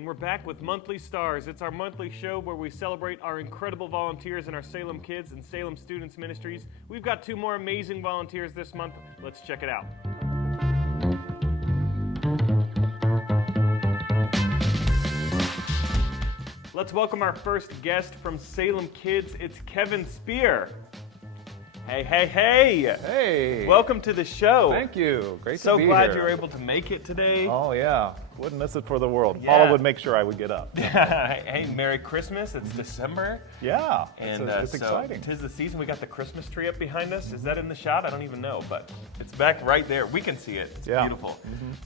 and we're back with Monthly Stars. It's our monthly show where we celebrate our incredible volunteers in our Salem Kids and Salem Students Ministries. We've got 2 more amazing volunteers this month. Let's check it out. Let's welcome our first guest from Salem Kids. It's Kevin Spear. Hey, hey, hey! Hey! Welcome to the show. Thank you. Great to So be glad here. you were able to make it today. Oh yeah, wouldn't miss it for the world. Yeah. Paula would make sure I would get up. Hey, Merry Christmas! It's December. Yeah, And it's so exciting. 'tis the season. We got the Christmas tree up behind us. Is that in the shot? I don't even know, but it's back right there. We can see it. It's beautiful.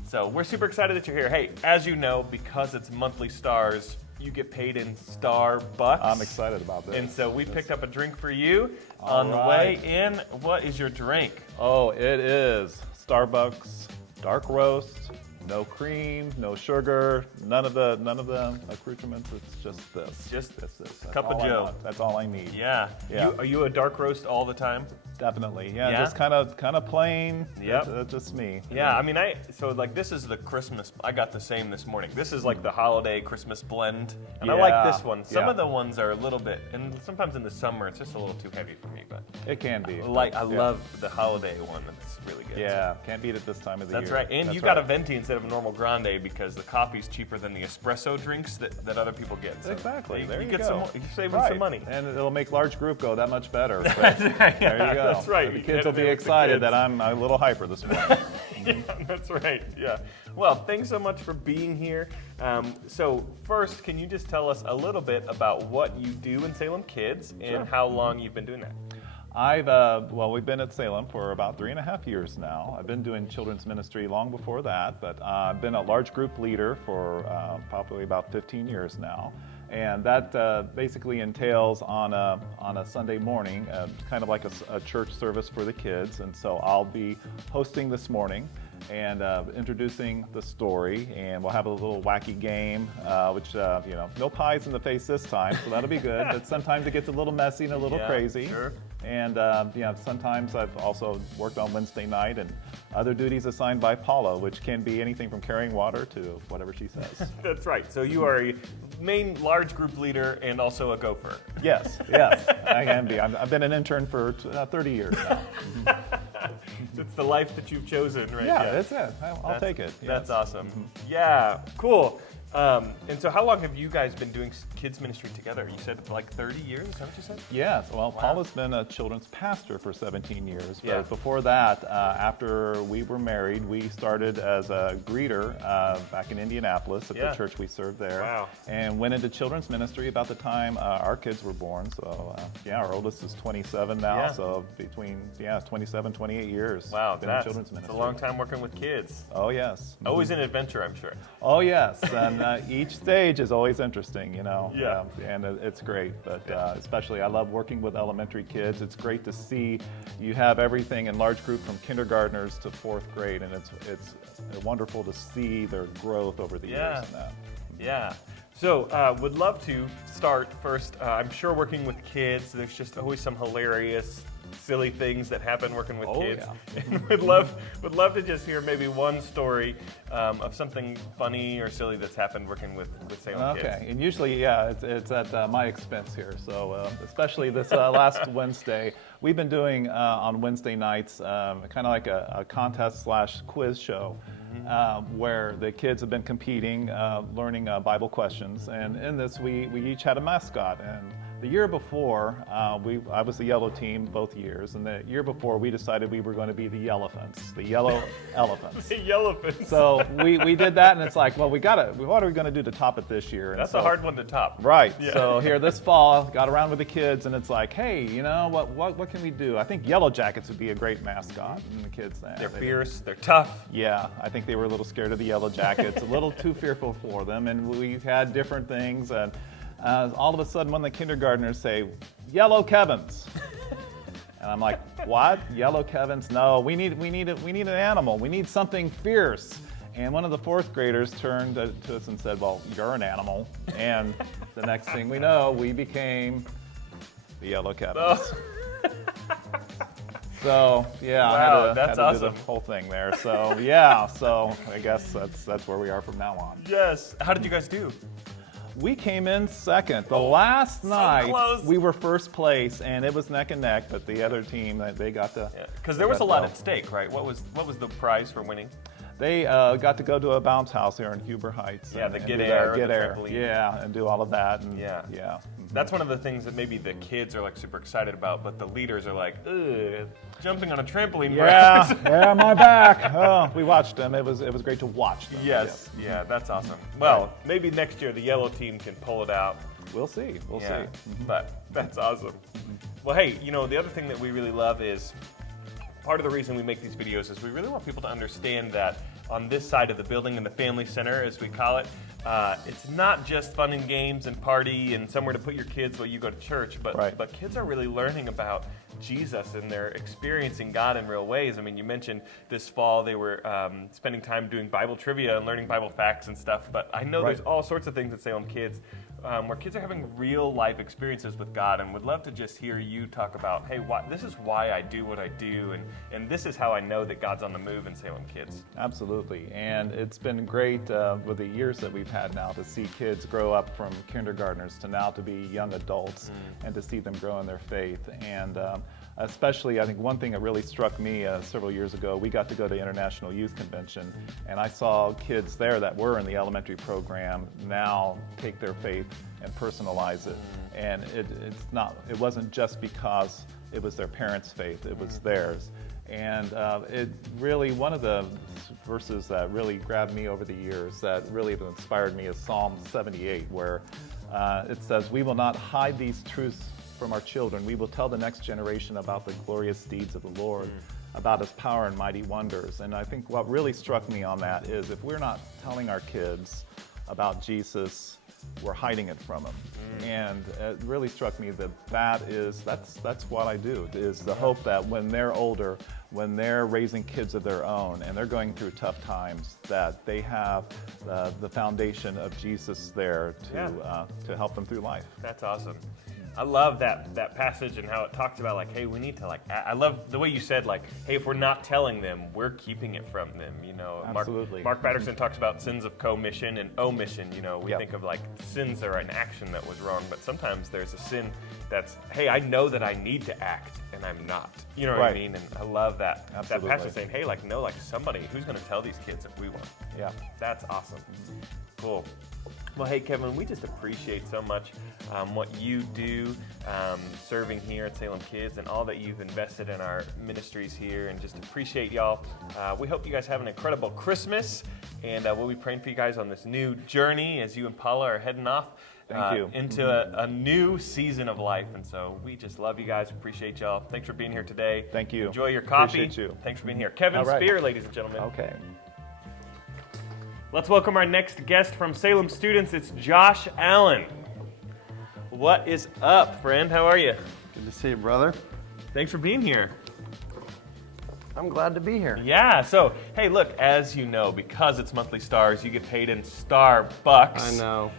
So we're super excited that you're here. Hey, as you know, because it's Monthly Stars, you get paid in Starbucks. I'm excited about this. And so we picked up a drink for you All on the right. way in. What is your drink? Oh, it is Starbucks dark roast. No cream, no sugar, none of the accoutrements. It's just this. Just this. That's cup of all I joe. want. That's all I need. Yeah. Yeah. Are you a dark roast all the time? Definitely. Yeah. Yeah? Just kind of plain. Yep. That's just me. Yeah, I mean, this is the Christmas, I got the same this morning. This is like the holiday Christmas blend, and I like Yeah, this one. Some yeah. of the ones are a little bit, and sometimes in the summer it's just a little too heavy for me, but It can be. I Yeah. love the holiday one, it's really good. Yeah, can't beat it this time of the That's year. right, and That's you got a right. venti instead of a normal grande because the coffee's cheaper than the espresso drinks that other people get. So Exactly. There you get go. you save them some money. And it'll make large group go that much better. But That's right. there you go. That's right. The You kids get will it be there with the excited kids. that I'm a little hyper this morning. Yeah, that's right. Yeah. Well, thanks so much for being here. So first, can you just tell us a little bit about what you do in Salem Kids and how long you've been doing that? We've been at Salem for about 3.5 years now. I've been doing children's ministry long before that, but I've been a large group leader for probably about 15 years now. And that basically entails on a Sunday morning, kind of like a church service for the kids. And so I'll be hosting this morning and introducing the story, and we'll have a little wacky game, which, no pies in the face this time, so that'll be good. But sometimes it gets a little messy and a little crazy. Sure. And sometimes I've also worked on Wednesday night and other duties assigned by Paula, which can be anything from carrying water to whatever she says. That's right. So you are a main large group leader and also a gopher. Yes, I can be. I've been an intern for 30 years now. It's the life that you've chosen, right? Yeah, that's it. I'll take it. That's Yes. awesome. Yeah, cool. And so how long have you guys been doing kids ministry together? You said like 30 years, is that what you said? Yes, well, Paula's been a children's pastor for 17 years, but Yeah. before that, after we were married, we started as a greeter back in Indianapolis at Yeah. the church we served there, Wow. and went into children's ministry about the time our kids were born. So, our oldest is 27 now, Yeah. so between 27, 28 years. Wow, been in that's children's it's ministry. a long time working with kids. Oh yes. Always an adventure, I'm sure. Oh yes, and each stage is always interesting, Yeah. and it's great. But especially, I love working with elementary kids. It's great to see you have everything in large group from kindergartners to 4th grade, and it's wonderful to see their growth over the Yeah. years. And that. Yeah. So would love to start first. I'm sure working with kids, there's just always some hilarious, silly things that happen working with Oh, kids. yeah. And would love to just hear maybe one story of something funny or silly that's happened working with Salem Kids. Okay, and usually, it's at my expense here. So especially this last Wednesday, we've been doing on Wednesday nights kind of like a contest/quiz show. Where the kids have been competing, learning Bible questions, and in this we each had a mascot. And the year before, I was the yellow team both years, and the year before we decided we were going to be the Yellowphants, the yellow elephants. The Yellowphants. So we did that, and it's like, well, what are we going to do to top it this year? And That's so, a hard one to top. Right. Yeah. So here this fall, got around with the kids, and it's like, hey, what can we do? I think Yellow Jackets would be a great mascot. And the kids, They're fierce, they're tough. yeah, I think they were a little scared of the Yellow Jackets, a little too fearful for them, and we had different things. And all of a sudden, one of the kindergartners say, "Yellow Kevins," and I'm like, "What? Yellow Kevins? No, we need an animal. We need something fierce." And one of the 4th graders turned to us and said, "Well, you're an animal." And the next thing we know, we became the Yellow Kevins. Oh. So yeah, Wow, I that's had to do awesome. the whole thing there. So yeah, so I guess that's where we are from now on. Yes. How did you guys do? We came in second. The last night close. we were first place, and it was neck and neck. But the other team, they got to. Because there was a lot at stake, right? What was the prize for winning? They got to go to a bounce house here in Huber Heights. Yeah, and the do Get that Air, Get the Air. trampoline. Yeah, and do all of that. And Yeah. yeah. That's one of the things that maybe the kids are like super excited about, but the leaders are like, ugh, jumping on a trampoline. Yeah, yeah, my back. Oh, we watched them. It was great to watch them. Yes, yeah, that's awesome. Well, maybe next year the yellow team can pull it out. We'll see. We'll Yeah, see. but that's awesome. Well, hey, the other thing that we really love is part of the reason we make these videos is we really want people to understand that on this side of the building, in the family center, as we call it, it's not just fun and games and party and somewhere to put your kids while you go to church, but kids are really learning about Jesus and they're experiencing God in real ways. I mean, you mentioned this fall they were spending time doing Bible trivia and learning Bible facts and stuff, but I know there's all sorts of things at Salem Kids where kids are having real life experiences with God, and would love to just hear you talk about, hey, this is why I do what I do, and this is how I know that God's on the move in Salem Kids. Absolutely, and it's been great with the years that we've had now to see kids grow up from kindergartners to now to be young adults and to see them grow in their faith. And especially, I think one thing that really struck me several years ago, we got to go to International Youth Convention, and I saw kids there that were in the elementary program now take their faith and personalize it. And it wasn't just because it was their parents' faith, it was theirs. And it really, one of the verses that really grabbed me over the years that really have inspired me is Psalm 78, where it says, "We will not hide these truths from our children. We will tell the next generation about the glorious deeds of the Lord, about his power and mighty wonders." And I think what really struck me on that is if we're not telling our kids about Jesus, we're hiding it from them. And it really struck me that's what I do, is the hope that when they're older, when they're raising kids of their own and they're going through tough times, that they have the foundation of Jesus there to help them through life. That's awesome. I love that passage and how it talks about, like, hey, we need to, I love the way you said, like, hey, if we're not telling them, we're keeping it from them, Absolutely. Mark Batterson talks about sins of commission and omission. We think of, like, sins are an action that was wrong, but sometimes there's a sin that's, hey, I know that I need to act and I'm not. You know what I mean? And I love that. Absolutely. That passage saying, hey, somebody who's going to tell these kids if we want. Yeah. That's awesome. Cool. Well, hey, Kevin, we just appreciate so much what you do serving here at Salem Kids and all that you've invested in our ministries here, and just appreciate y'all. We hope you guys have an incredible Christmas, and we'll be praying for you guys on this new journey as you and Paula are heading off into a new season of life. And so we just love you guys, appreciate y'all. Thanks for being here today. Thank you. Enjoy your coffee. Appreciate you. Thanks for being here. Kevin Spear, ladies and gentlemen. Okay. Let's welcome our next guest from Salem Students. It's Josh Allen. What is up, friend? How are you? Good to see you, brother. Thanks for being here. I'm glad to be here. Yeah, so, hey, look, as you know, because it's monthly stars, you get paid in Starbucks. I know.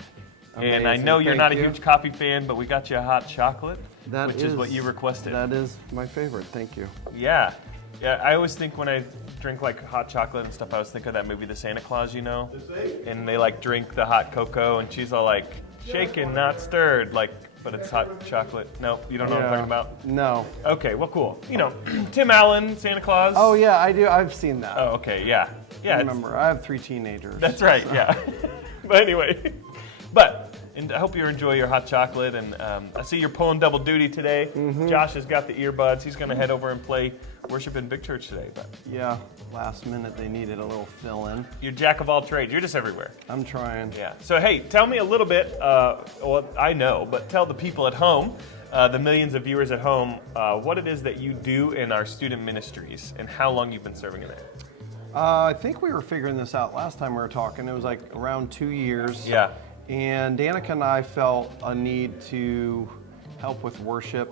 And I know you're not a huge coffee fan, but we got you a hot chocolate, which is what you requested. That is my favorite. Thank you. Yeah. Yeah, I always think when I drink like hot chocolate and stuff, I always think of that movie, The Santa Claus, and they like drink the hot cocoa, and she's all like shaken, not stirred, but it's hot chocolate. No, you don't know what I'm talking about? No. Okay, well, cool. Tim Allen, Santa Claus. Oh yeah, I do. I've seen that. Oh, okay, yeah. I remember. I have 3 teenagers. That's right, yeah. But anyway, and I hope you enjoy your hot chocolate, and I see you're pulling double duty today. Josh has got the earbuds. He's going to head over and play worship in Big Church today. But yeah, last minute they needed a little fill in. You're jack of all trades. You're just everywhere. I'm trying. Yeah. So hey, tell me a little bit. Well, I know, but tell the people at home, the millions of viewers at home, what it is that you do in our student ministries and how long you've been serving in it. I think we were figuring this out last time we were talking. It was like around 2 years. Yeah. And Danica and I felt a need to help with worship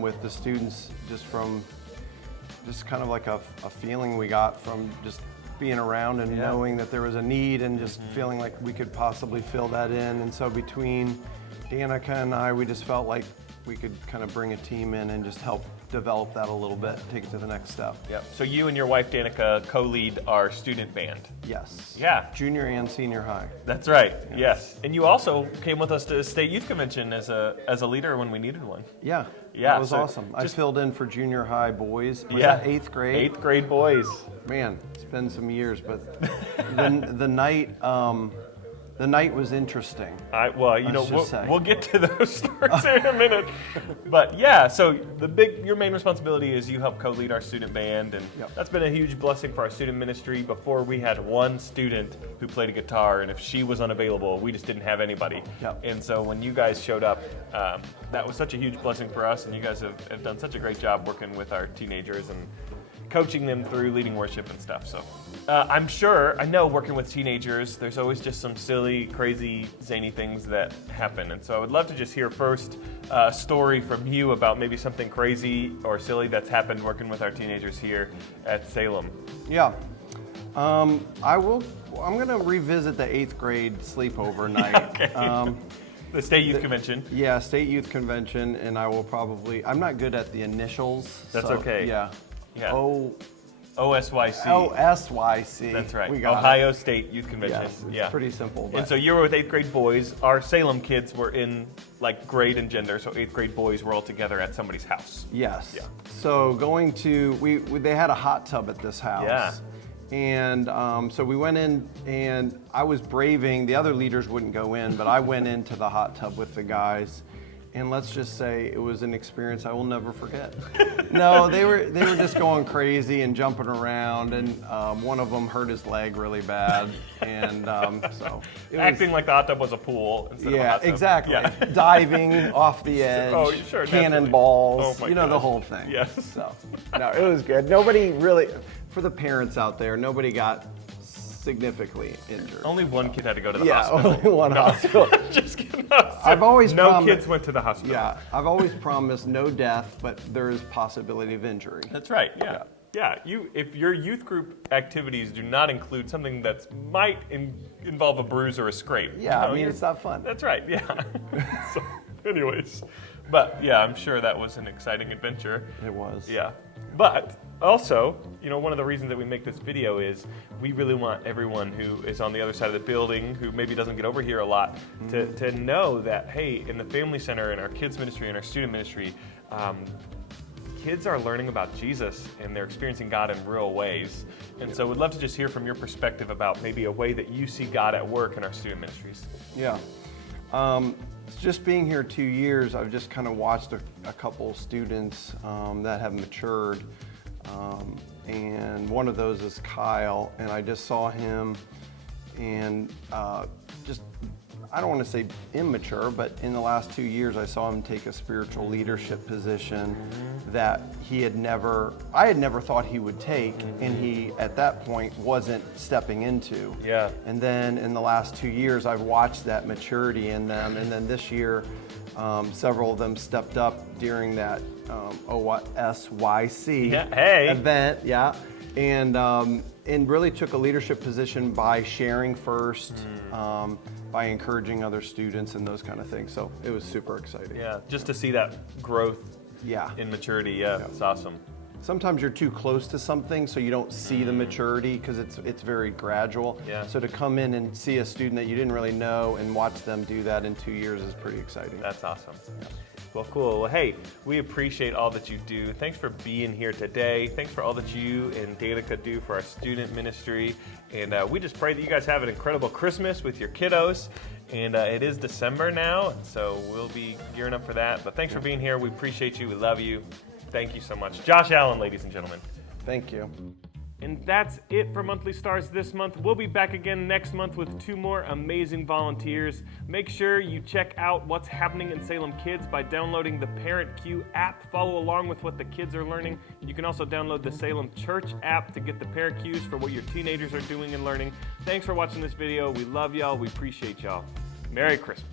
with the students, just kind of like a feeling we got from just being around and knowing that there was a need and just feeling like we could possibly fill that in. And so between Danica and I, we just felt like we could kind of bring a team in and just help develop that a little bit, take it to the next step. Yep. So you and your wife Danica co-lead our student band. Yes. Yeah. Junior and senior high. That's right. Yes. And you also came with us to state youth convention as a leader when we needed one. Yeah. Yeah, That was so awesome. I filled in for junior high boys. Was Yeah. that 8th grade? 8th grade boys. Man, it's been some years, but the night was interesting. Well, you Let's know, just say. we'll get to those stories in a minute. But yeah, so your main responsibility is you help co-lead our student band, and Yep. that's been a huge blessing for our student ministry. Before, we had one student who played a guitar, and if she was unavailable, we just didn't have anybody. Yep. And so when you guys showed up, that was such a huge blessing for us, and you guys have done such a great job working with our teenagers and coaching them through leading worship and stuff. So I know working with teenagers, there's always just some silly, crazy, zany things that happen. And so I would love to just hear first a story from you about maybe something crazy or silly that's happened working with our teenagers here at Salem. Yeah. I'm going to revisit the 8th grade sleepover night. Okay. The state youth convention. Yeah, state youth convention, and I'm not good at the initials. That's so, okay. Yeah. Yeah. OSYC. OSYC. That's right. We got Ohio State Youth Convention. Yes, it's yeah. pretty simple. But And so you were with 8th grade boys. Our Salem kids were in like grade and gender, so 8th grade boys were all together at somebody's house. yes. Yeah. So they had a hot tub at this house. Yeah. And so we went in, and I was braving. The other leaders wouldn't go in, but I went into the hot tub with the guys. And let's just say it was an experience I will never forget. No, they were just going crazy and jumping around, and one of them hurt his leg really bad, and so it was, Acting like the hot tub was a pool instead of a hot tub. exactly. Yeah. Diving off the edge, Oh, sure, naturally. cannonballs, Oh my the gosh. whole thing. Yes. So no, it was good. Nobody really, for the parents out there, nobody got significantly injured. Only one kid had to go to the Yeah, hospital. only one hospital. Just kidding. I've always no promised- kids went to the hospital. Yeah, I've always promised no death, but there is possibility of injury. That's right. Yeah. Yeah. If your youth group activities do not include something that might involve a bruise or a scrape. Yeah, I mean, it's not fun. That's right. Yeah. So, anyways, but yeah, I'm sure that was an exciting adventure. It was. Yeah. But also, one of the reasons that we make this video is we really want everyone who is on the other side of the building, who maybe doesn't get over here a lot, to know that, hey, in the Family Center, in our kids ministry, in our student ministry, kids are learning about Jesus and they're experiencing God in real ways. And so we'd love to just hear from your perspective about maybe a way that you see God at work in our student ministries. Yeah. Just being here 2 years, I've just kind of watched a couple students that have matured. And one of those is Kyle, and I just saw him and I don't want to say immature, but in the last 2 years, I saw him take a spiritual leadership position that I had never thought he would take, and he, at that point, wasn't stepping into. Yeah. And then in the last 2 years, I've watched that maturity in them, and then this year, several of them stepped up during that OSYC event, and really took a leadership position by sharing first, by encouraging other students and those kind of things. So it was super exciting. Yeah, just to see that growth Yeah. in maturity. Yeah, it's awesome. Sometimes you're too close to something, so you don't see the maturity because it's very gradual. Yeah. So to come in and see a student that you didn't really know and watch them do that in 2 years is pretty exciting. That's awesome. Well, cool. Well, hey, we appreciate all that you do. Thanks for being here today. Thanks for all that you and Danica do for our student ministry. And we just pray that you guys have an incredible Christmas with your kiddos. And it is December now, and so we'll be gearing up for that. But thanks for being here. We appreciate you. We love you. Thank you so much. Josh Allen, ladies and gentlemen. Thank you. And that's it for Monthly Stars this month. We'll be back again next month with 2 more amazing volunteers. Make sure you check out what's happening in Salem Kids by downloading the Parent Q app. Follow along with what the kids are learning. You can also download the Salem Church app to get the Parent Qs for what your teenagers are doing and learning. Thanks for watching this video. We love y'all. We appreciate y'all. Merry Christmas.